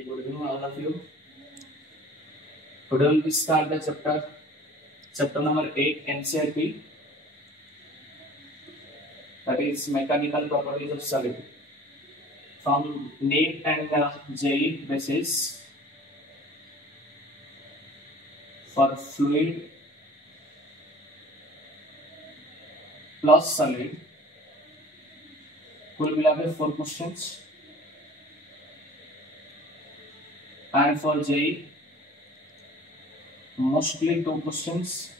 Okay, good evening all of you. Today we will start the chapter number 8 NCERT, that is mechanical properties of solid, from NEET and JEE basis for fluid plus solid. कुल मिला के 4 questions, and for JEE mostly 2 questions,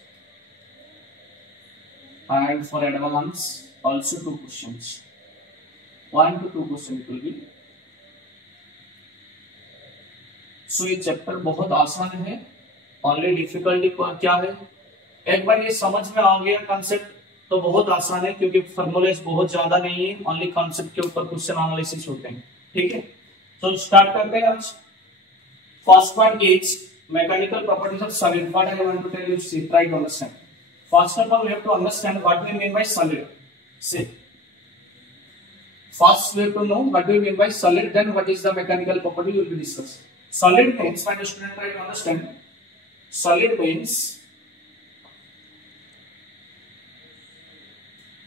and for advance also 2 questions. 1 to 2 questions will be. So ये chapter बहुत आसान है. Only difficulty क्या है, एक बार ये समझ में आ गया कंसेप्ट तो बहुत आसान है, क्योंकि फॉर्मूलाज बहुत ज्यादा नहीं है, ओनली कंसेप्ट के ऊपर क्वेश्चन एनालिसिस होते हैं. ठीक है, तो स्टार्ट करते हैं आज. First one is mechanical properties of solid. What I want to tell you, see, try to understand. First of all, we have to understand what we mean by solid. See, first we have to know what we mean by solid, then what is the mechanical property we will be discussing. Solid means, my student, try to understand. Solid means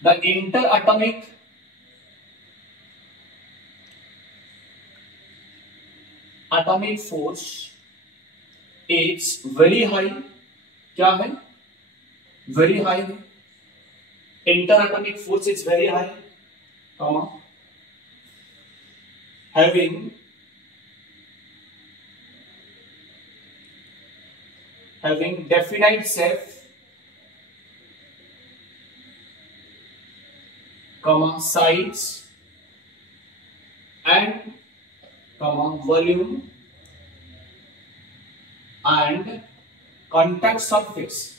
the interatomic force is very high. क्या है? Very high. Interatomic force is very high, having definite shape, size and volume and contact surface,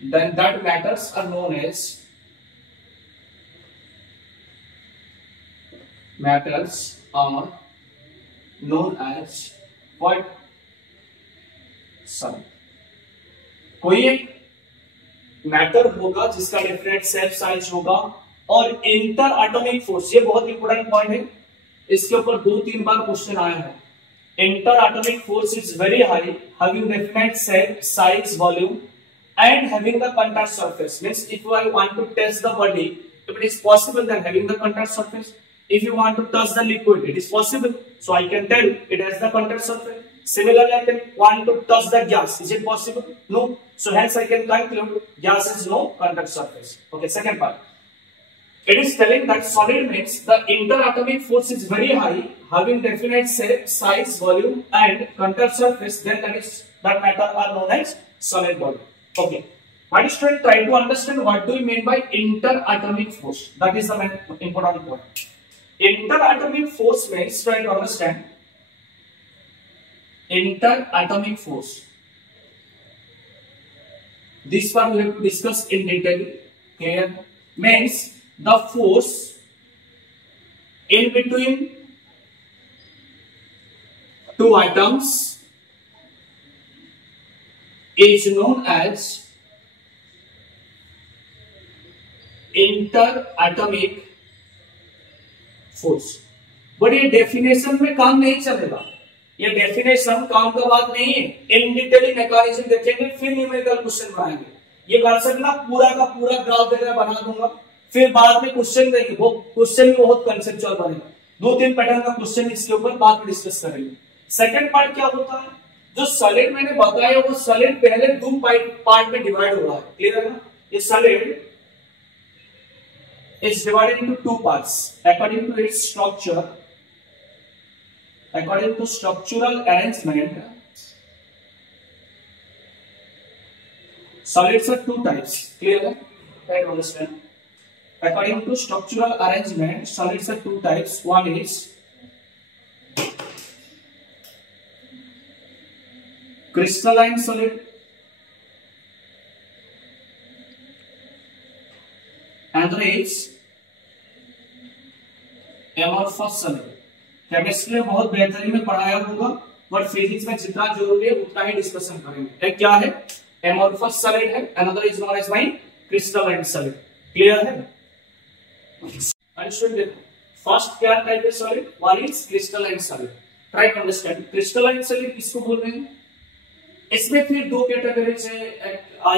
then that matters are known as what? Solid. कोई एक matter होगा जिसका definite shape, size होगा, और inter atomic force, ये बहुत important point है, इसके ऊपर 2-3 बार क्वेश्चन आया है. Inter atomic force is very high, having definite shape, size, volume and having the contact surface. Means if I want to test the body, if it is possible, then having the contact surface. If you want to touch the liquid, it is possible, so I can tell it has the contact surface. Similarly, I can want to touch the gas. Is it possible? No. So hence I can conclude gas has no contact surface. Okay, second part. It is telling that solid means the interatomic force is very high, having definite shape, size, volume and contact surface, then that matter are known as solid body. Okay, my student, try to understand what do we mean by interatomic force. That is the main important point. Interatomic force means, try to understand, interatomic force. This one we have to discuss in detail. Clear? Means the force in between two atoms is known as interatomic force. But ये definition में काम नहीं चलेगा, ये definition काम का बात नहीं है. इन डिटेल मैकेनिज्म देखेंगे, फिर न्यूमेरिकल क्वेश्चन बनाएंगे. ये कंसेप्ट ना पूरा का पूरा ग्राफ वगैरह बना दूंगा, फिर बाद में क्वेश्चन देंगे, वो क्वेश्चन भी बहुत कंसेप्चुअल बनेगा. 2-3 पैटर्न का क्वेश्चन इसके ऊपर बाद में डिस्कस करेंगे. सेकंड पार्ट क्या होता है, जो सॉलिड मैंने बताया वो सॉलिड पहले 2 पार्ट में डिवाइड हुआ है. क्लियर है ना? ये solid is divided into 2 parts according to its structure, according to structural arrangement. Solids are 2 types. Clear है? Try to understand. According to structural arrangement, solids are 2 types. One is crystalline solid, another is amorphous solid. Chemistry में बहुत बेहतरीन में पढ़ाया होगा, but physics में जितना जरूरी है उतना ही डिस्कशन करेंगे. एक क्या है? amorphous solid है, another is known as by crystalline solid. Clear है? फर्स्ट क्या टाइप है solid, one is crystalline solid. Try to understand crystalline solid किसको बोल रहे हैं। इसमें फिर दो कैटेगरीज है,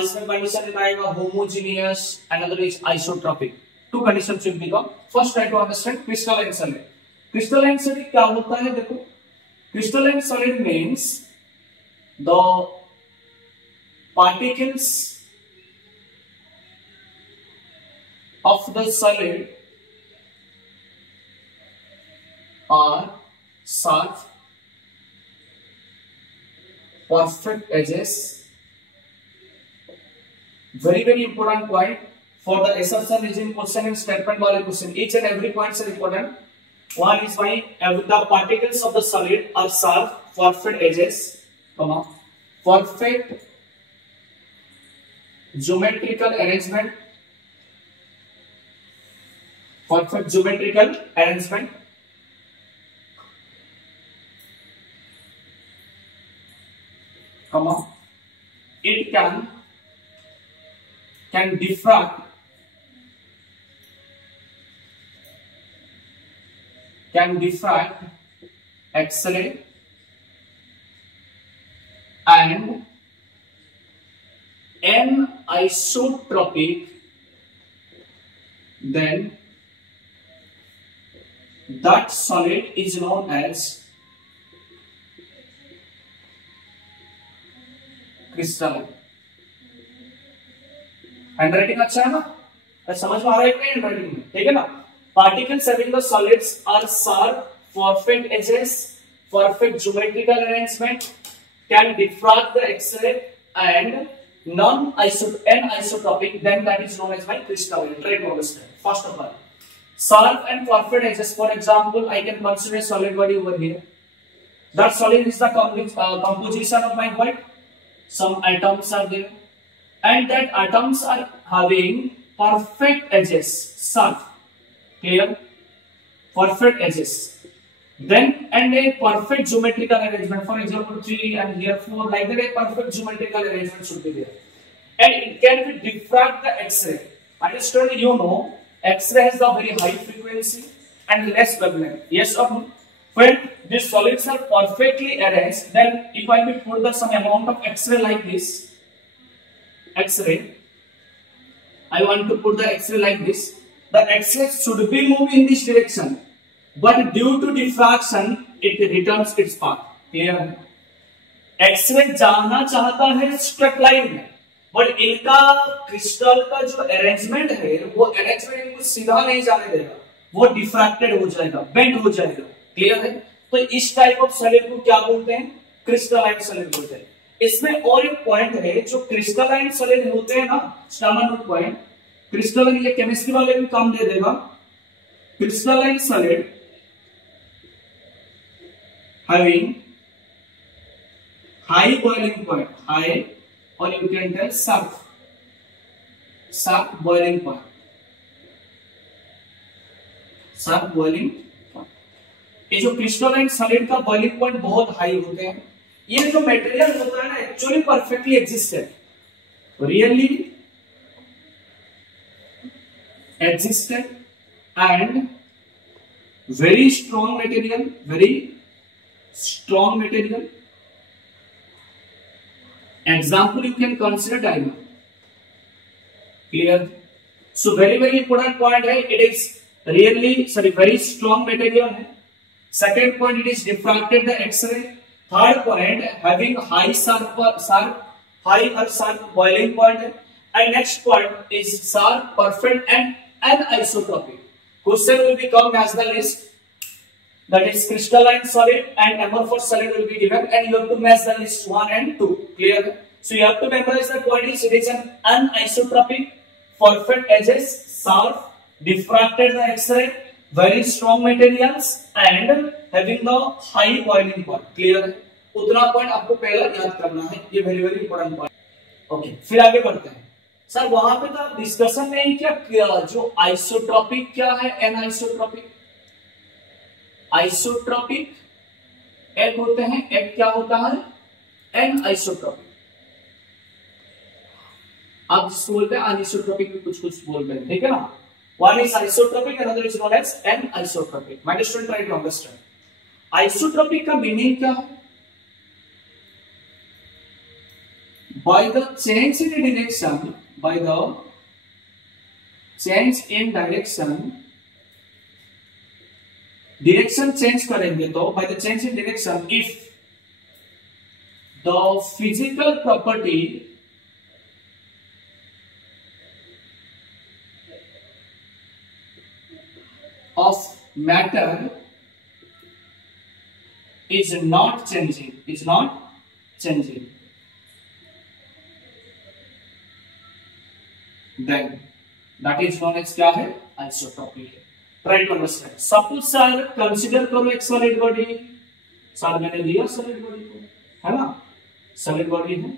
इसमें कंडीशन आएगा homogeneous, another is isotropic. Two conditions will become. First try to understand crystalline solid. Crystalline solid क्या होता है, देखो crystalline solid means the particles of the solid are sharp, perfect edges. Very important point for the assumption is in question and statement wale question. Each and every point is important. One is why the particles of the solid are sharp, perfect edges, perfect geometrical arrangement, perfect geometrical arrangement, it can diffract, X-ray and anisotropic, then that solid is known as crystalline. Handwriting अच्छा है ना, समझ में आ रहा है कि नहीं handwriting में, ठीक है ना। Particles having the solids are sharp, perfect edges, perfect geometrical arrangement, can diffract the X ray and anisotropic, then that is known as by crystalline. Try to understand. First of all, sharp and perfect edges. For example, I can consider a solid body over here. That solid is the composition of my what? Some atoms are there, and that atoms are having perfect edges, sharp, clear, perfect edges. Then and a perfect geometrical arrangement, for example 3 and here 4, like that a perfect geometrical arrangement should be there, and it can be diffract the X-ray. Understand, you know X-ray has a very high frequency and less wavelength, yes or no? When these solids are perfectly arranged, then if I will put the some amount of X-ray like this, X-ray, I want to put the X-ray like this, the X-ray should be moved in this direction, but due to diffraction it returns its path. Clear है? X ray जाना चाहता है straight line में, but इनका crystal का जो arrangement है वो अरेंजमेंट इनको सीधा नहीं जाने देगा, वो डिफ्रैक्टेड हो जाएगा, बेंड हो जाएगा। क्लियर है? तो इस टाइप ऑफ सॉलिड को क्या बोलते हैं, क्रिस्टलाइन सॉलिड बोलते हैं। इसमें और एक पॉइंट है, जो क्रिस्टलाइन सॉलिड होते हैं ना, स्टामर पॉइंट, क्रिस्टलाइन ये केमिस्ट्री वाले भी काम दे देगा। Crystalline solid having high boiling point, high, or you can tell sharp boiling point, sharp boiling point। ये जो क्रिस्टलाइन सॉलिड का बॉइलिंग पॉइंट बहुत हाई होते हैं, ये जो मटेरियल होता है ना actually perfectly existed, really existed and very strong material, example you can consider diamond. Clear? So very important point है, it is really very strong material है। Second point, it is diffracted the X-ray। Third point, having high sharp boiling point है। And next point is sharp, perfect and anisotropic। Question will be come as the list, that is crystalline solid and amorphous solid will be given, and you have to match the list 1 and 2. Clear? So you have to memorize the point is it is an anisotropic, perfect edges, sharp, diffracted the X-ray, very strong materials and having the high boiling point. Clear? उतना point आपको पहला याद करना है, ये very important point. Okay, फिर आगे बढ़ते हैं। सर वहां पे तो डिस्कशन नहीं किया जो आइसोट्रोपिक क्या है, एनाइसोट्रोपिक। आइसोट्रोपिक एक होते हैं, एक क्या होता है, एनाइसोट्रोपिक। आप जिसको बोलते हैं अनिसोट्रोपिक भी कुछ बोलते हैं, ठीक है ना। One is isotropic, another is known as anisotropic. My dear student, try to understand. Isotropic का मीनिंग क्या है? By the change in direction, by the change in direction, direction change करेंगे तो by the change in direction, if the physical property of matter is not changing, then that is known as क्या है? Isotropic. Try to understand. Suppose sir consider करो एक solid body. Sir मैंने लिया solid body को, है ना? solid body है.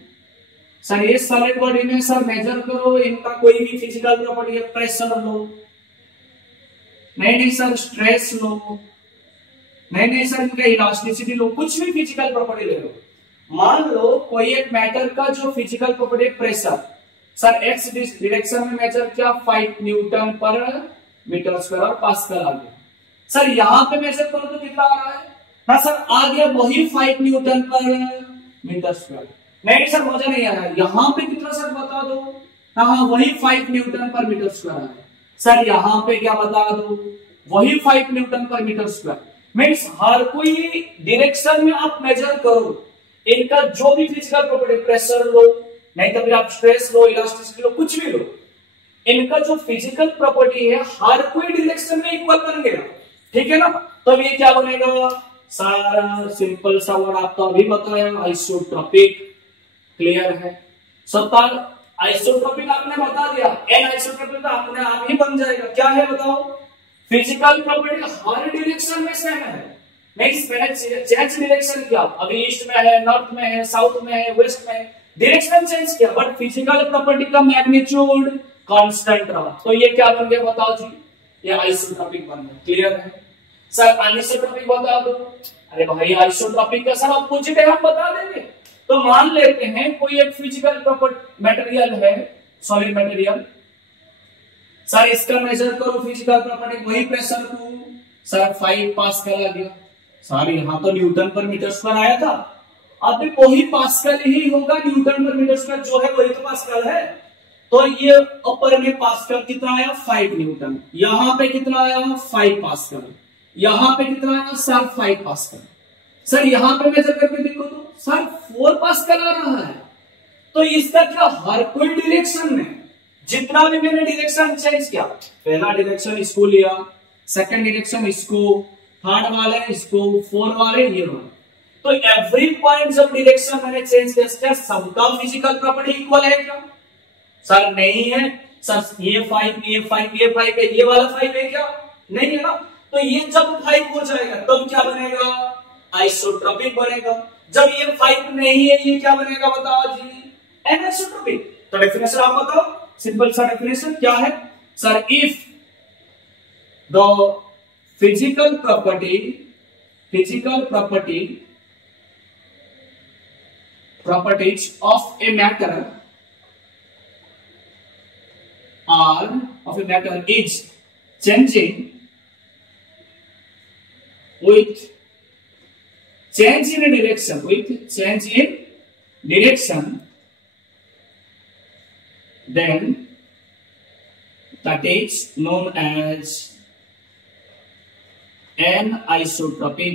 सर ये solid body में सर मेजर करो इनका कोई भी फिजिकल प्रॉपर्टी है, प्रेशर लो, नहीं सर स्ट्रेस लो, नहीं सर इनका इलास्टिसिटी लो, कुछ भी फिजिकल प्रॉपर्टी ले लो. मान लो कोई एक मैटर का जो physical property pressure, sir x direction में मेजर किया 5 न्यूटन पर मीटर स्क्वायर और पास्कल आ गया. सर यहाँ पे मेजर करो तो कितना आ रहा है? हाँ सर आ गया वही 5 न्यूटन पर मीटर स्क्वायर. नहीं सर मजा नहीं आ रहा है, यहाँ पे कितना सर बता दो. हाँ वही 5 न्यूटन पर मीटर स्क्वायर आ गया. सर यहाँ पे क्या बता दो? वही 5 न्यूटन पर मीटर स्क्वायर. मीन्स हर कोई डायरेक्शन में आप मेजर करो इनका जो भी फिजिकल प्रॉपर्टी, प्रेशर लो, नहीं तो फिर आप स्ट्रेस लो, इलास्टिसिटी लो, कुछ भी लो, इनका जो फिजिकल प्रॉपर्टी है हर कोई डायरेक्शन में इक्वल बन गया. ठीक है ना? तो ये क्या बनेगा? सारा सिंपल सा वर्ड आपको अभी बताया, आइसोट्रोपिक. क्लियर है? सत्तर आइसोट्रोपिक आपने बता दिया, एन आइसोट्रोपिक तो अपने आप ही बन जाएगा. क्या है बताओ? फिजिकल प्रॉपर्टी हर डायरेक्शन में सेम है. नेक्स्ट मैंने चेंज डायरेक्शन किया, अभी ईस्ट में है, नॉर्थ में है, साउथ में है, वेस्ट में है, डायरेक्शन चेंज किया, बट फिजिकल प्रॉपर्टी का मैग्नीट्यूड कांस्टेंट रहा. तो ये क्या बन गया बताओ जी? ये आइसोट्रोपिक बन गया. क्लियर है? सर अनिसोट्रोपिक बता दो. अरे भाई आइसोट्रोपिक का सर अपोजिट है, हम बता देंगे. तो मान लेते हैं कोई एक फिजिकल प्रॉपर्टी मटेरियल है, सॉलिड मटेरियल. सर इसका मेजर करो फिजिकल प्रॉपर्टी, वही प्रेशर को सर 5 पास्कल आ गया. सर यहाँ तो न्यूटन पर मीटर स्क्वायर आया था, अब वही पास्कल ही होगा. न्यूटन पर मीटर स्क्वायर जो है वही तो पास्कल है. तो ये ऊपर में पास्कल कितना आया? 5 न्यूटन. यहाँ पे कितना आया? 5 पास्कल. यहाँ पे कितना आया? Sir 5 pascal. सर यहाँ पे मेजर करके देखो तो सर 4 पास्कल आ रहा है. तो इसका क्या हर कोई डायरेक्शन में जितना भी मैंने डायरेक्शन चेंज किया, पहला डायरेक्शन इसको लिया, सेकंड डायरेक्शन इसको, थर्ड वाले इसको, फोर्थ वाले ये वाले, तो एवरी पॉइंट जब डायरेक्शन मैंने चेंज किया सबका फिजिकल प्रॉपर्टी इक्वल है क्या? सर नहीं है. सर ये 5 ये 5 ये 5 है, ये वाला 5 है क्या? नहीं है ना. तो ये जब 5 हो जाएगा तब क्या बनेगा? आइसोट्रोपिक बनेगा. जब ये 5 नहीं है ये क्या बनेगा बताओ जी? एनिसोट्रोपिक. तो डेफिनेशन आप बताओ, सिंपल सा डेफिनेशन क्या है? Sir if the physical properties of a matter is changing with change in direction, then that is known as anisotropic.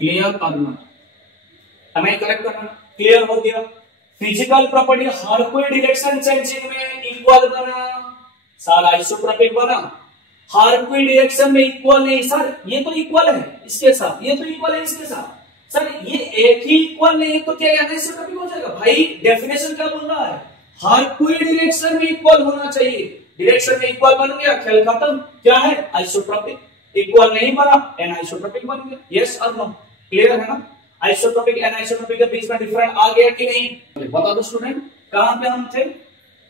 Clear और नॉट? हमें करेक्ट करना. क्लियर हो गया? फिजिकल प्रॉपर्टी हर कोई डायरेक्शन चेंजिंग में इक्वल बना, सर आइसोट्रोपिक बना. हर कोई डायरेक्शन में इक्वल नहीं. सर ये तो इक्वल है इसके साथ, ये तो इक्वल है इसके साथ. सर ये एक ही इक्वल नहीं तो क्या आइसोट्रोपिक हो जाएगा? भाई डेफिनेशन क्या बोल रहा है? हर कोई डायरेक्शन में इक्वल होना चाहिए. डायरेक्शन में इक्वल बन गया, खेल खत्म. क्या है? आइसोट्रोपिक. इक्वल नहीं बना, एनाइसोट्रोपिक बन गया. यस और नो? क्लियर है ना? आइसोट्रोपिक एनाइसोट्रोपिक के बीच में डिफरेंस आ गया कि नहीं? बता दो स्टूडेंट. कहां पे हम थे?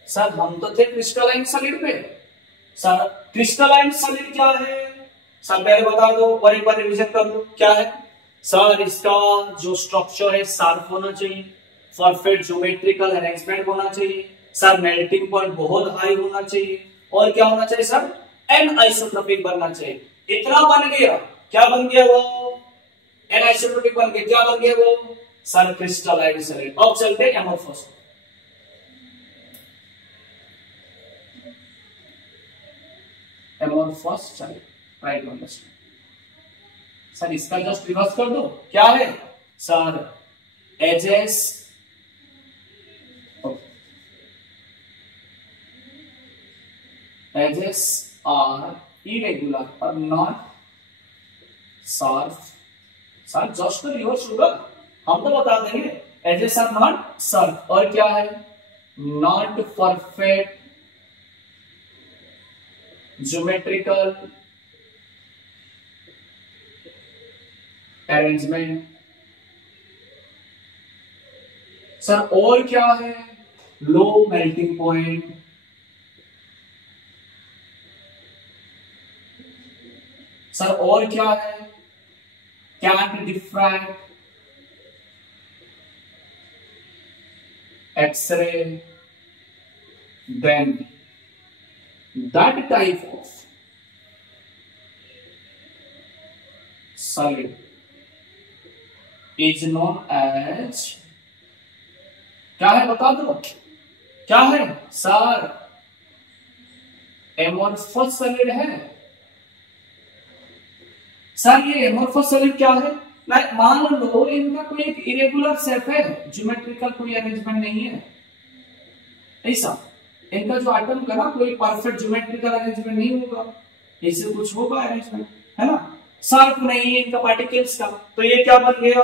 सर हम तो थे क्रिस्टलाइन सॉलिड पे. सर क्रिस्टलाइन सॉलिड क्या है? सर पहले बता दो और एक बार रिवीजन कर लो. क्या है? सर इसका जो स्ट्रक्चर है शार्प होना चाहिए, परफेक्ट ज्योमेट्रिकल अरेंजमेंट होना चाहिए. सर मेल्टिंग पॉइंट बहुत हाई होना चाहिए. और क्या होना चाहिए सर, एन आइसोट्रोपिक बनना चाहिए। इतना बन गया, क्या बन गया वो, एन आइसोट्रोपिक बन गया, क्या बन गया वो सर, क्रिस्टलाइन सॉलिड। अब चलते हैं amorphous, amorphous solid, try to understand. Sir इसका जस्ट रिवर्स कर दो, क्या है sir, edges edges are irregular or not sharp, sir just the reverse होगा, हम तो बता देंगे edges are not sharp, और क्या है, not perfect geometrical arrangement, sir और क्या है, low melting point, सर और क्या है, can't diffract X-ray, then that type of solid is known as, क्या है बता दो, क्या है सर, एमोर्फस सॉलिड है। सर ये एमोर्फस सॉलिड क्या है, मान लो इनका कोई एक इरेगुलर शेप है, ज्योमेट्रिकल कोई अरेंजमेंट नहीं है, ऐसा इनका जो एटम का ना कोई परफेक्ट ज्योमेट्रिकल अरेंजमेंट नहीं होगा, ऐसे कुछ होगा अरेंजमेंट, है ना, शार्प नहीं है इनका पार्टिकल्स का, तो ये क्या बन गया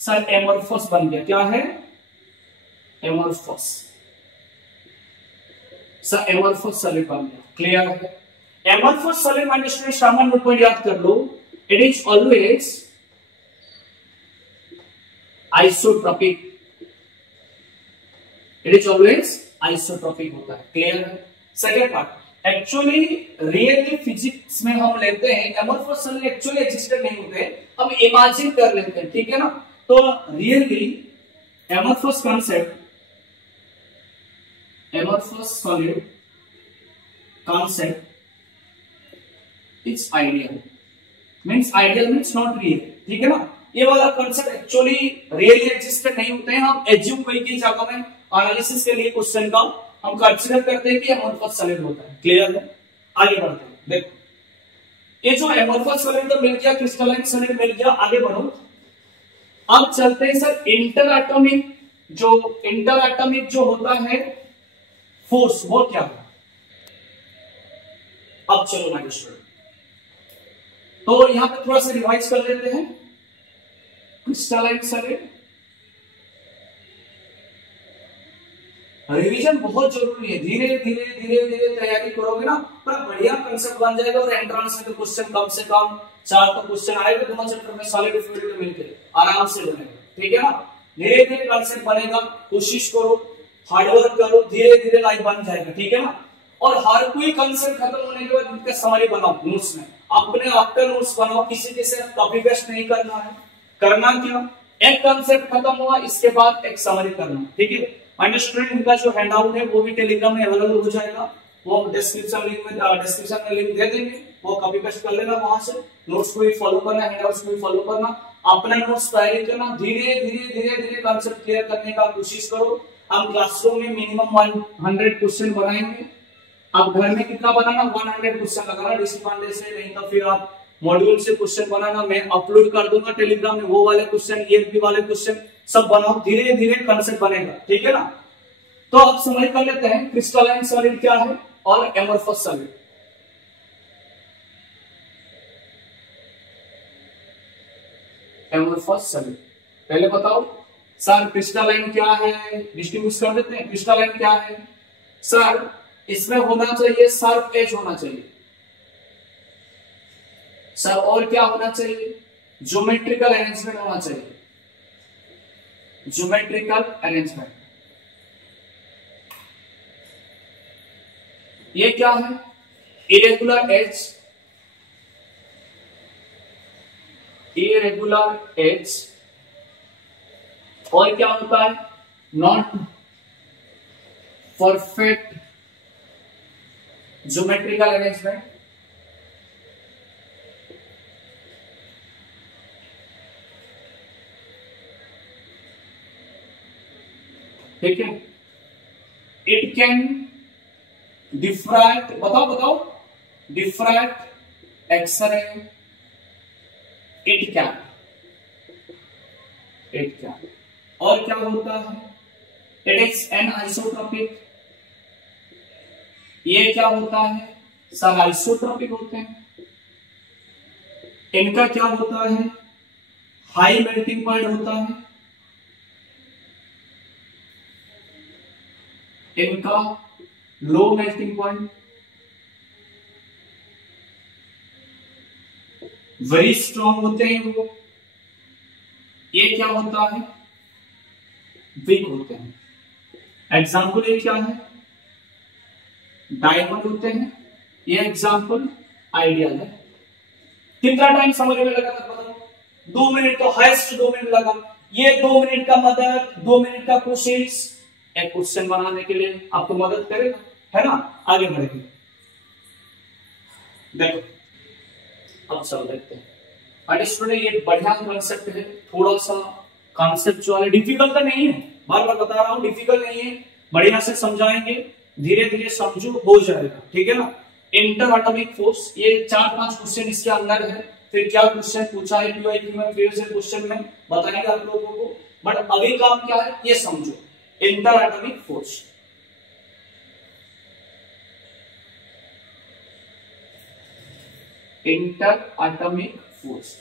सर, एमोर्फस बन गया, क्या है एमोर्फस, सर एमोर्फस सॉलिड बन गया, क्लियर है। एमोर्फस सॉलिड माइनड स्टूडेंट सामान्य पॉइंट याद कर लो, it is always isotropic, it is always isotropic होता है, क्लियर है। Second part, actually really physics में हम लेते हैं एमोर्फस सॉलिड एक्चुअली एग्जिस्टेड नहीं होते, हम इमेजिन कर लेते हैं, ठीक है ना, तो really amorphous concept, amorphous solid concept is ideal, means ideal means not real, ठीक है ना, ये वाला कंसेप्ट एक्चुअली रियली एग्जिस्टेड नहीं होते हैं, हम एज्यूम कई जगह में एनालिसिस के लिए क्वेश्चन का हम कंसीडर करते हैं कि एमोर्फस सॉलिड होता है, क्लियर है। आगे बढ़ते हैं, देखो ये जो एमोर्फस सॉलिड तो मिल गया, क्रिस्टलाइन सॉलिड मिल गया, आगे बढ़ो। अब चलते हैं सर इंटर एटॉमिक जो होता है फोर्स, वो क्या है। अब चलो माय स्टूडेंट, तो यहां पे थोड़ा सा रिवाइज कर लेते हैं, क्रिस्टलाइन सॉलिड रिवीजन बहुत जरूरी है, धीरे धीरे धीरे धीरे तैयारी करोगे ना पर बढ़िया कंसेप्ट बन जाएगा, और एंट्रेंस में तो क्वेश्चन कम से कम 4 तो क्वेश्चन आएगा दोनों चैप्टर में, सॉलिड फ्लूइड में मिलकर आराम से बनेगा, ठीक है ना, धीरे धीरे कंसेप्ट बनेगा, कोशिश करो, हार्डवर्क करो, धीरे धीरे लाइफ बन जाएगा, ठीक है ना। और हर कोई कंसेप्ट खत्म होने के बाद उनका समरी बनाओ नोट्स में, अपने आप का नोट्स बनाओ, किसी के साथ कॉपी पेस्ट नहीं करना है, करना क्या, एक कंसेप्ट खत्म हुआ इसके बाद एक समरी करना, ठीक है। माइनर स्टूडेंट इनका जो हैंडआउट है वो भी टेलीग्राम में अवेलेबल हो जाएगा, वो डिस्क्रिप्शन में लिंक दे देंगे, वो कॉपी पेस्ट कर लेना, वहां से नोट्स को भी फॉलो करना, हैंडआउट्स को भी फॉलो करना, अपना नोट्स तैयारी करना, धीरे धीरे धीरे धीरे कंसेप्ट क्लियर करने का कोशिश करो। हम क्लासरूम में मिनिमम 100 क्वेश्चन बनाएंगे, आप घर में कितना बनाना, 100 क्वेश्चन लगाना डीसी पांडे से, नहीं तो फिर आप मॉड्यूल से क्वेश्चन बनाना, मैं अपलोड कर दूंगा टेलीग्राम में, वो वाले क्वेश्चन, ईएलपी वाले क्वेश्चन सब बनाओ, धीरे धीरे कंसेप्ट बनेगा, ठीक है ना। तो अब समझ कर लेते हैं क्रिस्टलाइन सॉलिड क्या है और एमोर्फस सॉलिड। एमोर्फस सॉलिड पहले बताओ सर, क्रिस्टलाइन क्या है, डिस्टिंग्विश कर देते हैं, क्रिस्टलाइन क्या है सर, इसमें होना चाहिए शार्प एज होना चाहिए सर, और क्या होना चाहिए, ज्योमेट्रिकल अरेंजमेंट होना चाहिए, ज्योमेट्रिकल अरेंजमेंट, ये क्या है, इरेगुलर एज, इरेगुलर एज, और क्या होता है, नॉट परफेक्ट ज्योमेट्रिकल अरेंजमेंट, ठीक है। इट कैन डिफ्रैक्ट, बताओ डिफ्रैक्ट एक्सरे, इट कैन और क्या होता है, इट इज एन आइसोट्रोपिक, ये क्या होता है, सब आइसोट्रोपिक होते हैं। इनका क्या होता है, हाई मेल्टिंग पॉइंट होता है, इनका low melting point, very strong होते हैं वो, ये क्या होता है, वीक होते हैं। एग्जाम्पल ये क्या है, डायमंड होते हैं, ये एग्जाम्पल आइडियल है। कितना टाइम समझ में लगा था बताओ, 2 मिनट तो हाईएस्ट 2 मिनट लगा। ये 2 मिनट का मदद, 2 मिनट का कोशिश एक क्वेश्चन बनाने के लिए आपको मदद करेगा, है ना। आगे बढ़ेंगे, देखो अब सब देखते हैं। स्टूडेंट ये बढ़िया कॉन्सेप्ट है, थोड़ा सा कॉन्सेप्चुअल है, डिफिकल्ट तो नहीं है, बार बार बता रहा हूं डिफिकल्ट नहीं है, बढ़िया से समझाएंगे, धीरे धीरे समझो, हो जाएगा, ठीक है ना। इंटर एटॉमिक फोर्स, ये 4-5 क्वेश्चन इसके अंदर है, फिर क्या क्वेश्चन पूछा है पीवाईक्यू में, फिर से क्वेश्चन में बताएंगे आप लोगों को, बट अभी काम क्या है ये समझो। Inter atomic force, inter atomic force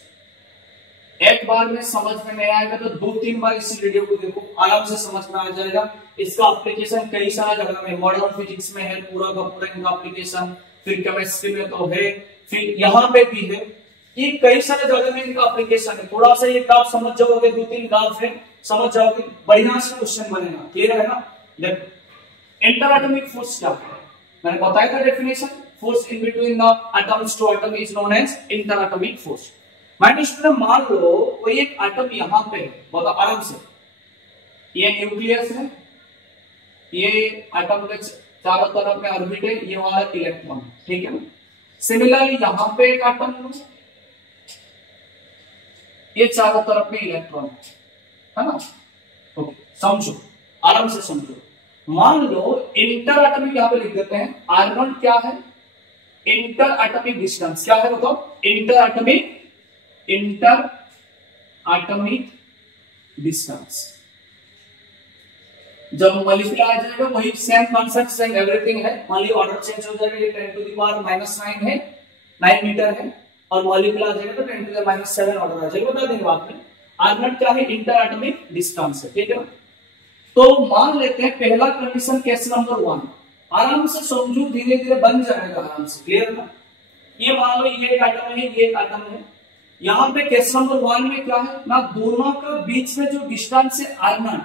एक बार में समझ में नहीं आएगा तो 2-3 बार इस वीडियो को देखो, आराम से समझ में आ जाएगा। इसका एप्लीकेशन कई सारा जगह में, मॉडर्न फिजिक्स में है पूरा का पूरा इनका एप्लीकेशन, फिर केमिस्ट्री में तो है, फिर यहाँ पे भी है, ये कई सारे जगह में इनका एप्लीकेशन है। थोड़ा सा ये ग्राफ समझ जाओगे, 2-3 ग्राफ है समझ जाओगे, बढ़िया से क्वेश्चन बनेगा, क्लियर है ना। देखो इंटर एटॉमिक फोर्स क्या है, मैंने बताया था definition, force in between the atoms to atom is known as inter atomic force. मान लो कोई एक एटम यहां पे है, बहुत आराम से, ये न्यूक्लियस है, ये एटम के चारों तरफ में ऑर्बिट है, ये वाला इलेक्ट्रॉन, ठीक है ना। सिमिलरली यहां पे एक एटम है, ये चारों तरफ में इलेक्ट्रॉन है ना। ओके समझो, आराम से समझो। मान लो इंटर एटॉमिक यहां पे लिख देते हैं, R1 क्या है, इंटर एटॉमिक डिस्टेंस क्या है बताओ, इंटर एटॉमिक डिस्टेंस। जब मल्टीप्लाई आ जाएगा वही सेम कॉन्सेप्ट सेम एवरीथिंग है, मान ली ऑर्डर चेंज हो जाएगा, ये 10⁻⁹ है, 9 मीटर है, और मल्टीप्लाई आ जाएगा तो 10⁻⁷ ऑर्डर आ जाएगा, बता देंगे बाद में। R0 क्या है, इंटर एटॉमिक डिस्टेंस है, ठीक है ना। तो मान लेते हैं पहला कंडीशन केस नंबर 1, आराम से समझो, धीरे धीरे बन जाएगा आराम से, क्लियर ना। ये मान लो ये एटम है, ये एटम है, यहां पे केस नंबर 1 में क्या है ना, दोनों का बीच में जो डिस्टेंस है R0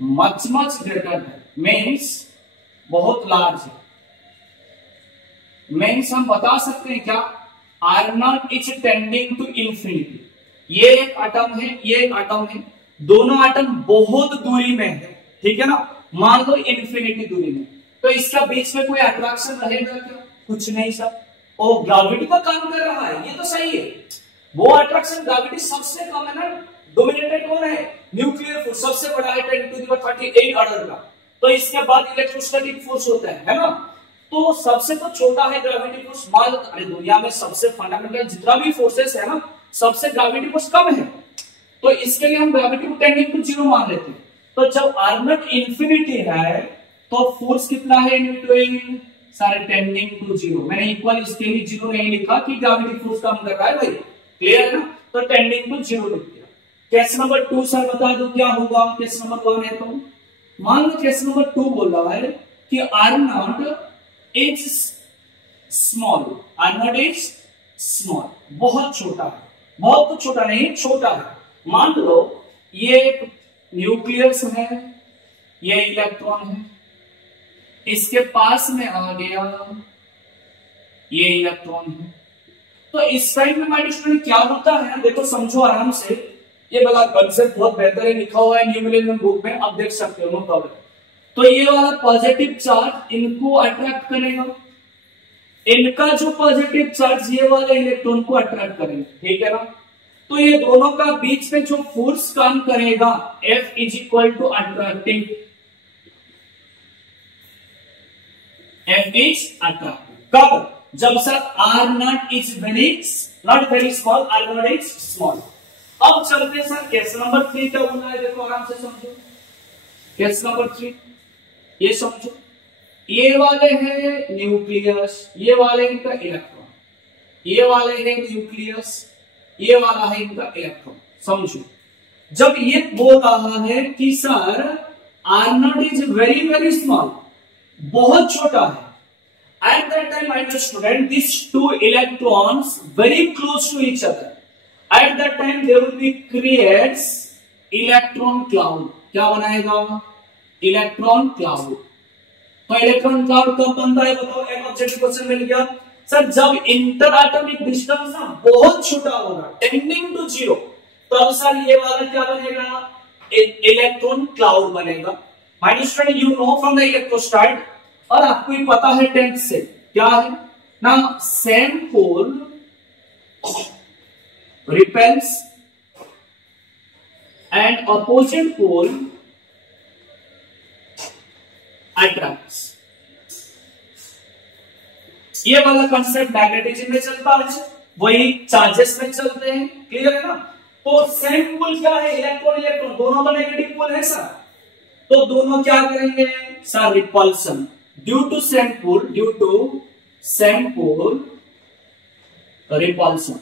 मच ग्रेटर है, मीन्स बहुत लार्ज है, मीन्स हम बता सकते हैं क्या, R0 is tending to infinity. ये एक एटम है, ये एक एटम है, दोनों एटम बहुत दूरी में है, ठीक है ना, मान लो इंफिनिटी दूरी में, तो इसका बीच में कोई अट्रैक्शन रहेगा क्या, कुछ नहीं सर। ओ ग्रेविटी का काम कर रहा है, ये तो सही है, वो अट्रैक्शन ग्रेविटी सबसे कम है ना, डोमिनेटेड कौन है, न्यूक्लियर फोर्स सबसे बड़ा है 10⁻38 ऑर्डर का, तो इसके बाद इलेक्ट्रोस्टैटिक फोर्स होता है ना, तो सबसे तो छोटा है ग्रेविटी फोर्स। मान लो अरे दुनिया में सबसे फंडामेंटल जितना भी फोर्सेस है ना, सबसे ग्रेविटी फोर्स कम है, तो इसके लिए हम ग्रेविटी को टेंडिंग टू 0 मान लेते हैं। तो जब R0 इंफिनिटी है तो फोर्स कितना है इन बिटवीन, सारे टेंडिंग टू 0। मैंने इक्वल इसके लिए 0 नहीं लिखा कि ग्रेविटी फोर्स कम कर रहा है भाई, क्लियर है ना, तो टेंडिंग टू 0 लिख दिया। केस नंबर 2 सर बता दो क्या होगा, केस नंबर 1 है तो मान लो केस नंबर 2 बोल रहा है कि R0 is small, R0 is small, बहुत छोटा है, बहुत तो छोटा नहीं, छोटा है। मान लो ये एक न्यूक्लियस है, ये इलेक्ट्रॉन है, इसके पास में आ गया ये इलेक्ट्रॉन है, तो इस साइड में हमारे स्टूडेंट क्या होता है, देखो समझो आराम से, ये वाला कंसेप्ट बहुत बेहतरीन लिखा हुआ है न्यू मिलेनियम बुक में, आप देख सकते हो, नो प्रॉब्लम। तो ये वाला पॉजिटिव चार्ज इनको अट्रैक्ट करेगा, इनका जो पॉजिटिव चार्ज ये वाले इलेक्ट्रॉन को अट्रैक्ट करेंगे, ठीक है ना। तो ये दोनों का बीच में जो फोर्स काम करेगा F is equal to attracting, F is attractive. कब? जब sir R not is very not very small, R not is small. अब चलते सर केस नंबर 3 क्या बोलना है, देखो आराम से समझो। केस नंबर 3 ये समझो, ये वाले हैं न्यूक्लियस, ये वाले इनका इलेक्ट्रॉन, ये वाले हैं न्यूक्लियस, ये वाला है इनका इलेक्ट्रॉन। समझो, जब ये बोल रहा है कि sir R not is very very small, बहुत छोटा है, at that time my dear student these two electrons very close to each other, at that time there will be creates electron cloud। क्या बनाएगा? Electron cloud. तो electron cloud कब बनता है बताओ? एक ऑब्जेक्टिव क्वेश्चन मिल गया सर, जब इंटर एटॉमिक डिस्टेंस ना बहुत छोटा होगा, टेंडिंग टू जीरो, तब सर ये वाला क्या बनेगा? इलेक्ट्रॉन क्लाउड बनेगा। My dear student you know from the electrostat, और आपको ही पता है 10th से, क्या है ना, same pole repels and opposite pole attracts. ये वाला कंसेप्ट मैग्नेटिज्म में चलता है, वही चार्जेस में चलते हैं, क्लियर है ना। तो सेम पोल क्या है? इलेक्ट्रॉन इलेक्ट्रॉन दोनों तो नेगेटिव पोल है सर, तो दोनों क्या करेंगे sir? Repulsion. Due to same pole repulsion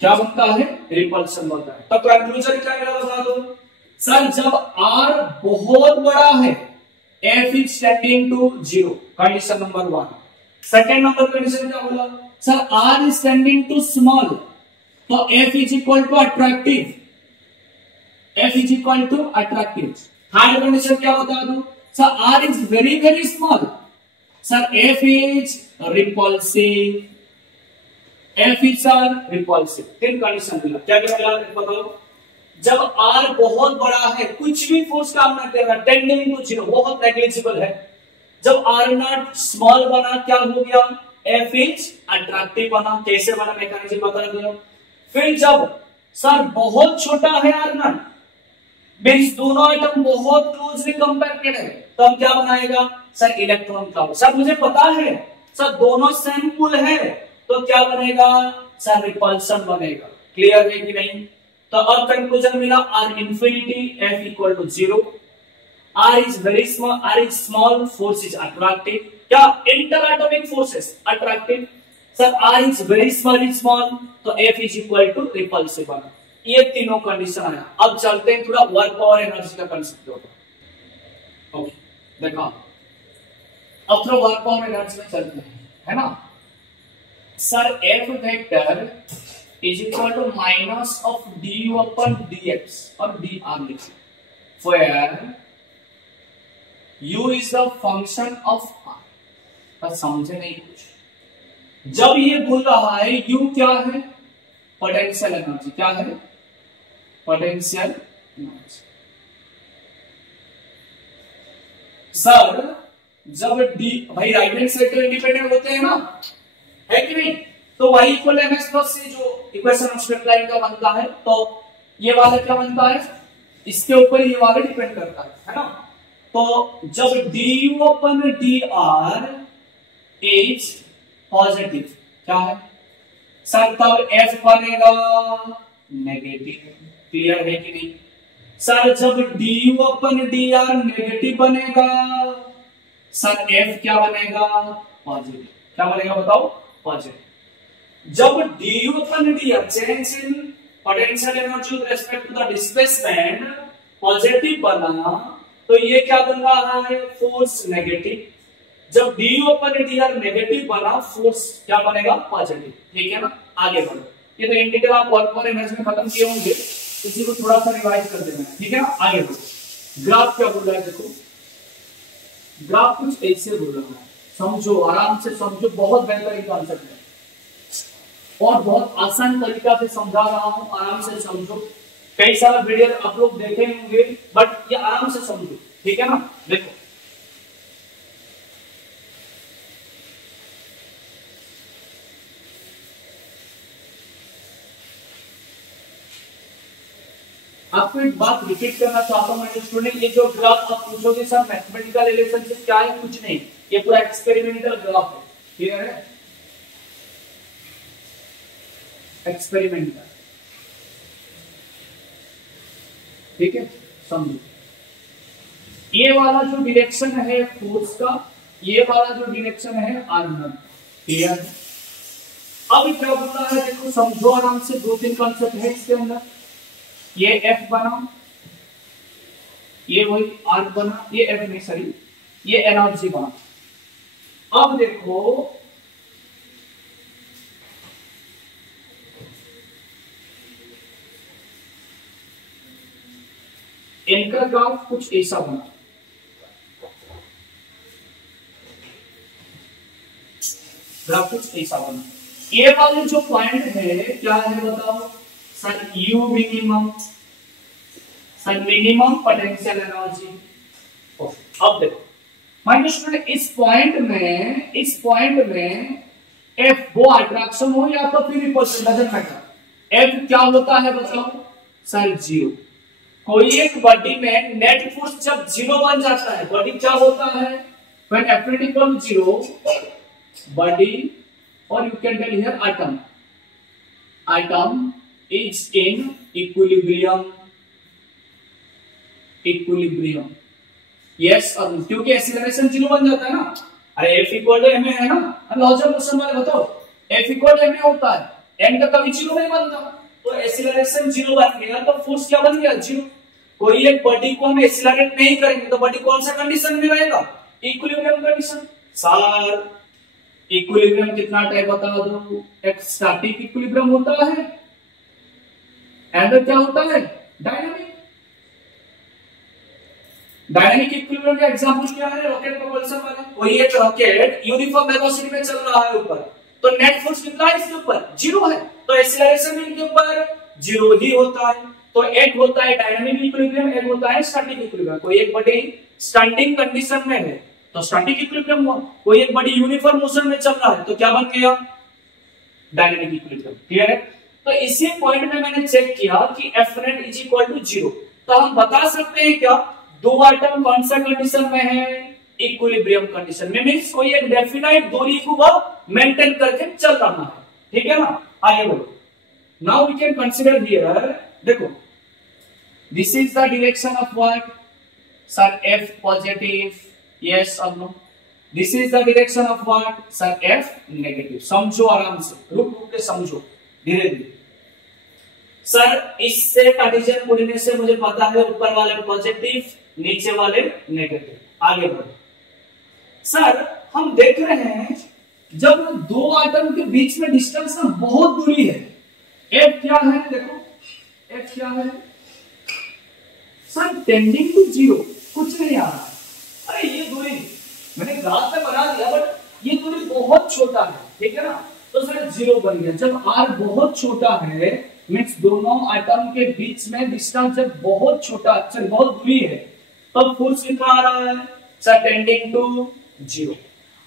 क्या बनता है? रिपल्सन बनता है। तो कंक्लूजन क्या मेरा बता दो सर, जब R बहुत बड़ा है F is tending to zero, condition number 1। Second number condition क्या बोला sir? R is tending to small, तो F is equal to attractive, F is equal to attractive. Third condition क्या बता दो sir? R is very very small, sir F is repulsive, F is repulsive. तीन कंडीशन मिला, क्या क्या मिला बताओ? जब R बहुत बड़ा है, कुछ भी फोर्स काम ना कर रहा, टेंडिंग टू जीरो, बहुत नेग्लिजिबल है। जब R नॉट स्मॉल बना, क्या हो गया? F इज अट्रैक्टिव बना। कैसे बना? मैकेनिज्म बता दिया। फिर जब सर बहुत छोटा है R नॉट, मींस दोनों आइटम बहुत क्लोजली कंपैक्टेड है, तब क्या बनाएगा सर? Electron cloud. सर मुझे पता है सर दोनों सेम पुल है, तो क्या बनेगा सर? रिपल्सन बनेगा। क्लियर है कि नहीं? तो अब कंक्लूजन मिला R infinity, F equal to zero, R is very small, R is small, force is attractive. क्या? Inter atomic forces attractive. Sir R is very small is small, तो F is equal to repulsive बना। ये तीनों condition आया। अब चलते हैं थोड़ा वर्क पावर एनर्जी का कंसेप्ट होगा। ओके देखा, अब थोड़ा वर्क पावर एनर्जी में चलते हैं, है ना sir? F vector is equal to minus of du upon dx और dr लिखे, where u is the function of r। बस समझे नहीं कुछ? जब ये बोल रहा है u क्या है? Potential energy. क्या है? Potential energy. सर जब d भाई राइट हैंड साइड तो इंडिपेंडेंट होते हैं ना, है कि नहीं? तो y इक्वल mx प्लस से जो इक्वेशन ऑफ स्ट्रेट लाइन का बनता है, तो ये वाला क्या बनता है? इसके ऊपर ये वाला डिपेंड करता है ना। तो जब du upon dr is positive, क्या है सर? तब F बनेगा नेगेटिव। क्लियर है कि नहीं सर? जब du अपन dr नेगेटिव बनेगा, सर F क्या बनेगा? पॉजिटिव। क्या बनेगा बताओ? पॉजिटिव। जब du upon dr change in potential energy with respect to the displacement positive बना, तो ये क्या बन रहा है? Force negative. जब du अपन dr नेगेटिव बना, फोर्स क्या बनेगा? पॉजिटिव। ठीक है ना? आगे बढ़ो। ये तो इन डिटेल आप वर्क पावर एनर्जी में खत्म किए होंगे, इसी को थोड़ा सा रिवाइज कर देना, ठीक है ना? आगे बढ़ो। ग्राफ क्या बोल रहा है देखो, ग्राफ कुछ ऐसे बोल रहा है, समझो आराम से समझो, बहुत बेहतरीन कॉन्सेप्ट है और बहुत आसान तरीका से समझा रहा हूं, आराम से समझो। कई सारा वीडियो आप लोग देखे होंगे, बट ये आराम से समझो, ठीक है ना? देखो आपको एक बात रिपीट करना चाहता हूं मैं स्टूडेंट, ये जो ग्राफ आप पूछोगे सर मैथमेटिकल रिलेशनशिप क्या है, कुछ नहीं, ये पूरा एक्सपेरिमेंटल ग्राफ है। क्लियर है? एक्सपेरिमेंटल, ठीक है, समझो। ये वाला जो डायरेक्शन है फोर्स का, ये वाला जो डायरेक्शन है आर्मर। क्लियर है? अब क्या बोला है देखो, समझो आराम से, दो तीन कॉन्सेप्ट है इसके अंदर। ये एफ बना, ये वही आर बना, ये एफ नहीं सॉरी, ये एनर्जी बना। अब देखो इनका ग्राफ कुछ ऐसा बना, ग्राफ कुछ ऐसा बना। ये वाले जो पॉइंट है क्या है बताओ sir, you minimum, sir minimum potential energy. अब देखो माइंड स्टूडेंट, इस पॉइंट में एफ वो अट्रैक्शन हो या तो फिर रिपल्शन, डजंट मैटर। एफ क्या होता है बताओ सर, जीरो। कोई एक बॉडी में नेट फोर्स जब जीरो बन जाता है, बॉडी क्या होता है, when F equal to zero, body और you can tell here atom is in equilibrium, yes. और क्योंकि एक्सीलरेशन जीरो बन जाता है ना, अरे एफ इक्वल टू एम है ना, लॉजिकल मोशन वाले बताओ, एफ इक्वल टू एम होता है, एम का कभी जीरो नहीं बनता, तो एक्सीलरेशन जीरो बन गया तो फोर्स क्या बन गया, जीरो। कोई एक बॉडी को हम एक्सीलरेट नहीं करेंगे तो बॉडी कौन सा कंडीशन में रहेगा, इक्विलिब्रियम कंडीशन। सर इक्विलिब्रियम कितना टाइप बता दो, एक स्टैटिक इक्विलिब्रियम होता है, एंड क्या होता है, डायनामिक। डायनामिक इक्विलिब्रियम का एग्जांपल क्या है, रॉकेट प्रोपल्शन वाला। कोई एक रॉकेट यूनिफॉर्म वेलोसिटी में चल रहा है ऊपर, तो नेट फोर्स कितना है इसके ऊपर, जीरो है, तो एक्सीलरेशन इनके ऊपर जीरो ही होता है। तो एक होता है डायनामिक इक्विलिब्रियम, एक होता है स्टैटिक इक्विलिब्रियम। कोई एक बॉडी स्टैंडिंग कंडीशन में है तो स्टैटिक इक्विलिब्रियम हुआ, कोई एक बॉडी यूनिफॉर्म मोशन में चल रहा है तो क्या बन गया, डायनामिक इक्विलिब्रियम। क्लियर है? तो इसी पॉइंट में मैंने चेक किया कि F net is equal to zero, तो हम बता सकते हैं क्या, दो आइटम कौन सा कंडीशन में है, इक्विलिब्रियम कंडीशन में, मींस कोई एक डेफिनाइट दूरी को वो मेंटेन करके चल रहा है। ठीक है ना? आगे बढ़ो। Now we can consider here, देखो this is the direction of what sir, F positive, yes और no. This is the direction of what sir, F negative. समझो आराम से, रुक रुक के समझो धीरे धीरे। सर इससे कार्टेशियन कोऑर्डिनेट से मुझे पता है ऊपर वाले पॉजिटिव, नीचे वाले नेगेटिव। आगे बढ़ो। सर हम देख रहे हैं जब दो आइटम के बीच में डिस्टेंस ना बहुत दूरी है, एफ क्या है देखो, एफ क्या है सर, टेंडिंग टू जीरो, कुछ नहीं आ रहा है। अरे ये दूरी मैंने ग्राफ में बना दिया, बट ये दूरी बहुत छोटा है, ठीक है ना, तो सर जीरो बन गया। जब आर बहुत छोटा है, मींस दोनों आइटम के बीच में डिस्टेंस जब बहुत छोटा, अच्छा बहुत दूरी है, तब फोर्स कितना आ रहा है सर, टेंडिंग टू जीरो।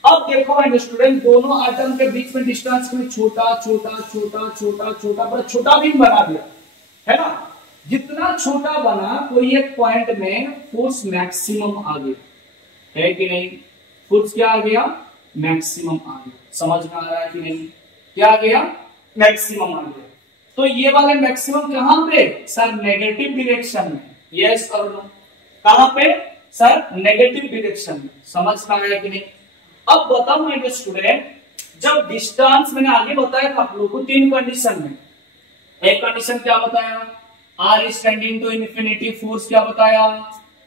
अब देखो माय स्टूडेंट, दोनों आइटम के बीच में डिस्टेंस में छोटा छोटा छोटा छोटा छोटा बड़ा छोटा भी बना दिया है ना, जितना छोटा बना कोई एक पॉइंट में फोर्स मैक्सिमम आ गया, है कि नहीं, फोर्स क्या आ गया, मैक्सिमम आ गया। समझ में आ रहा है कि नहीं, क्या आ गया, मैक्सिमम आ गया। तो ये वाले मैक्सिमम कहां पे सर, नेगेटिव डायरेक्शन में, यस और नो, कहां पे सर, नेगेटिव डायरेक्शन में। समझ में आया कि नहीं? अब बताओ मेरे स्टूडेंट, जब डिस्टेंस मैंने आगे बताया था आप लोगों को तीन कंडीशन में, एक कंडीशन क्या बताया, R is tending to infinity, force क्या बताया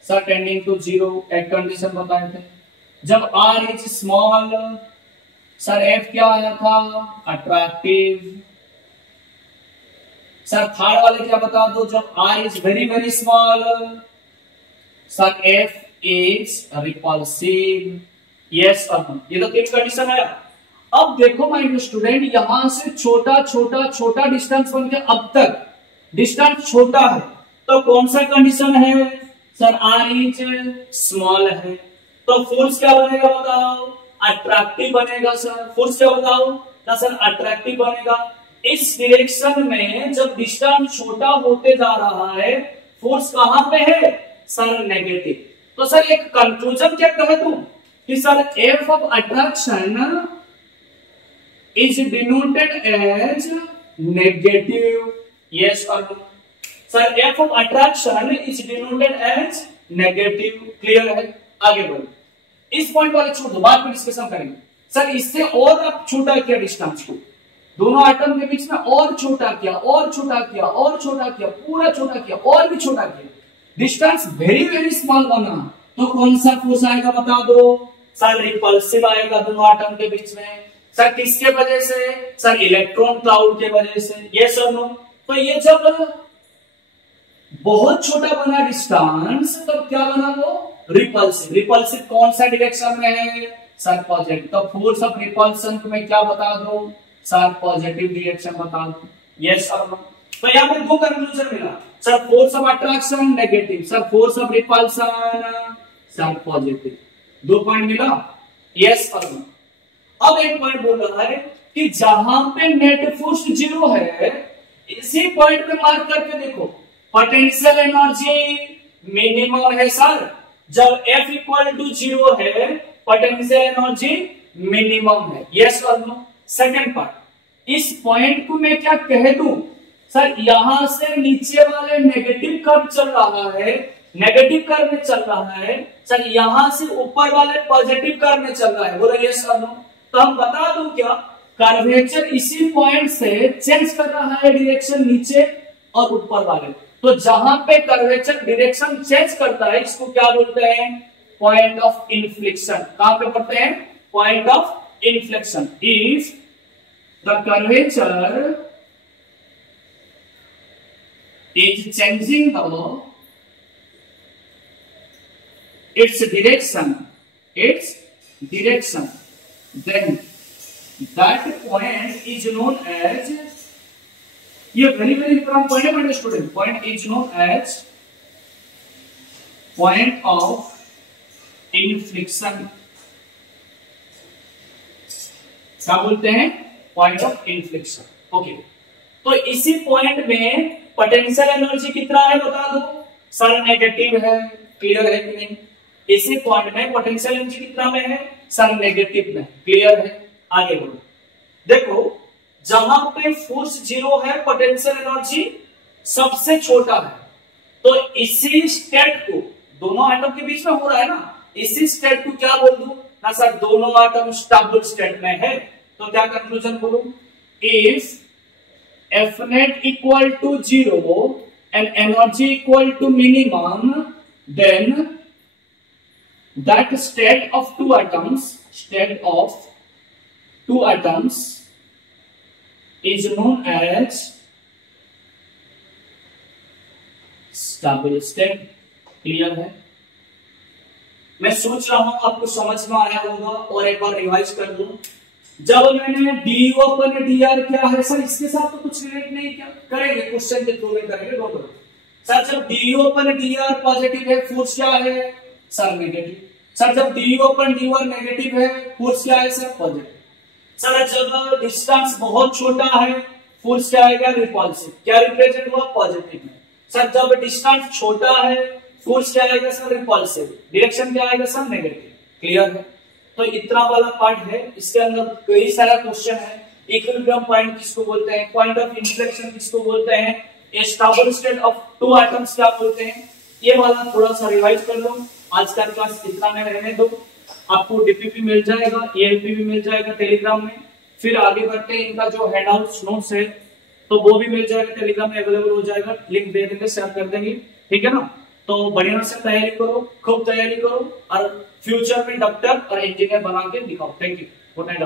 सर, टेंडिंग टू जीरो। एक कंडीशन बताए थे जब R is small, sir F क्या आया था, अट्रैक्टिव। सर थर्ड वाले क्या बता दो, जब R is very very small, sir F is repulsive, yes और नो। ये तो तीन कंडीशन है। अब देखो माय स्टूडेंट, यहां से छोटा छोटा छोटा डिस्टेंस बन के अब तक डिस्टेंस छोटा है, तो कौन सा कंडीशन है सर, आर इज स्मॉल है, तो फोर्स क्या बनेगा बताओ, अट्रैक्टिव बनेगा सर। फोर्स क्या बताओ ना सर, अट्रैक्टिव बनेगा। इस डायरेक्शन में जब डिस्टेंस छोटा होते जा रहा है, फोर्स कहां पे है सर नेगेटिव। तो सर एक कंक्लूजन क्या कहे तू कि sir F of attraction is denoted as negative, yes और no. Sir F of attraction is denoted as negative, clear है। आगे बढ़ो, इस पॉइंट वाले छोड़ दो, बाद में डिस्कशन करेंगे। सर इससे और अब छोटा किया डिस्टेंस को, दोनों आइटम के बीच में और छोटा किया और छोटा किया और छोटा किया, पूरा छोटा किया और भी छोटा किया, डिस्टेंस वेरी वेरी स्मॉल बना, तो कौन सा फोर्स आएगा बता दो सर रिपल्सिव आएगा दोनों आइटम के बीच में। सर किसके वजह से सर इलेक्ट्रॉन क्लाउड के वजह से, यस और नो। तो ये जब बहुत छोटा बना डिस्टेंस तो क्या बना वो रिपल्सिव। रिपल्सिव कौन सा डायरेक्शन में है सर पॉजिटिव, तो फोर्स ऑफ रिपल्सन में क्या बता दो सर पॉजिटिव डायरेक्शन बता दो, यस और नो। तो यहां पे दो कंक्लूजन मिला, sir force of attraction negative, sir force of repulsion sir positive, दो पॉइंट मिला, यस और नो। अब एक पॉइंट बोल रहा है कि जहां पे नेट फोर्स जीरो है इसी पॉइंट पे मार्क करके देखो पोटेंशियल एनर्जी मिनिमम है सर। जब F इक्वल टू जीरो है पोटेंशियल एनर्जी मिनिमम है, यस और नो। सेकंड पार्ट, इस पॉइंट को मैं क्या कह दूं सर, यहां से नीचे वाले नेगेटिव कर्व चल रहा है, नेगेटिव कर्व में चल रहा है सर, यहां से ऊपर वाले पॉजिटिव कर्व में चल रहा है, बोलो यस और नो। तो हम बता दूं क्या, कर्वेचर इसी पॉइंट से चेंज कर रहा है डायरेक्शन नीचे और ऊपर वाले। तो जहां पे कर्वेचर डायरेक्शन चेंज करता है इसको क्या बोलते हैं पॉइंट ऑफ इन्फ्लेक्शन। कहां पे पढ़ते हैं point of inflection. If the curvature is changing its direction, then that point is known as, ये very very important point है मेरे student, point is known as point of inflection। क्या बोलते हैं point of inflection, ओके। तो इसी point में potential energy कितना है बता दो सर, नेगेटिव है, क्लियर है कि नहीं। इसी पॉइंट में पोटेंशियल एनर्जी कितना में है सर, नेगेटिव में, क्लियर है। आगे बढ़ो, देखो जहां पे फोर्स जीरो है पोटेंशियल एनर्जी सबसे छोटा है, तो इसी स्टेट को, दोनों एटम के बीच में हो रहा है ना, इसी स्टेट को क्या बोल दूं ना सर, दोनों एटम स्टेबल स्टेट में है। तो क्या कंक्लूजन बोलूं, if F net equal to 0 and energy equal to minimum, then that state of two atoms is known as stable state, clear है। मैं सोच रहा हूं आपको समझ में आया होगा, और एक बार रिवाइज कर दूं। जब मैंने डी ओपन डीआर क्या है सर, इसके साथ तो कुछ रिलेट नहीं किया, करेंगे क्वेश्चन के थ्रू में करेंगे, डोंट वरी सर। जब डी ओपन डीआर पॉजिटिव है फोर्स क्या है सर, नेगेटिव। सर जब डी ओपन डीआर नेगेटिव है फोर्स क्या है सर, पॉजिटिव। सर जब डिस्टेंस बहुत छोटा है फोर्स क्या आएगा, रिपल्सिव। क्या रिप्रेजेंट हुआ पॉजिटिव में। सर जब डिस्टेंस छोटा है फोर्स क्या आएगा सर, रिपल्सिव। डायरेक्शन क्या आएगा सर, नेगेटिव, क्लियर है। तो इतना वाला पार्ट है, इसके अंदर कई सारा क्वेश्चन है। इक्विलिब्रियम पॉइंट किसको बोलते हैं, पॉइंट ऑफ इन्फ्लेक्शन किसको बोलते हैं, stable state of two atoms क्या बोलते हैं, ये वाला थोड़ा सा रिवाइज कर लो। आज का क्लास इतना में रहने दो, आपको डीपीपी मिल जाएगा, ईएलपी भी मिल जाएगा टेलीग्राम में। फिर आगे बढ़ते हैं, इनका जो हैंडआउट्स नोट्स है तो वो भी मिल जाएगा टेलीग्राम में, अवेलेबल हो जाएगा, लिंक दे देंगे, शेयर कर देंगे, ठीक है ना। तो बढ़िया से तैयारी करो, खूब तैयारी करो, और फ्यूचर में डॉक्टर और इंजीनियर बना के दिखाओ। Thank you, good night.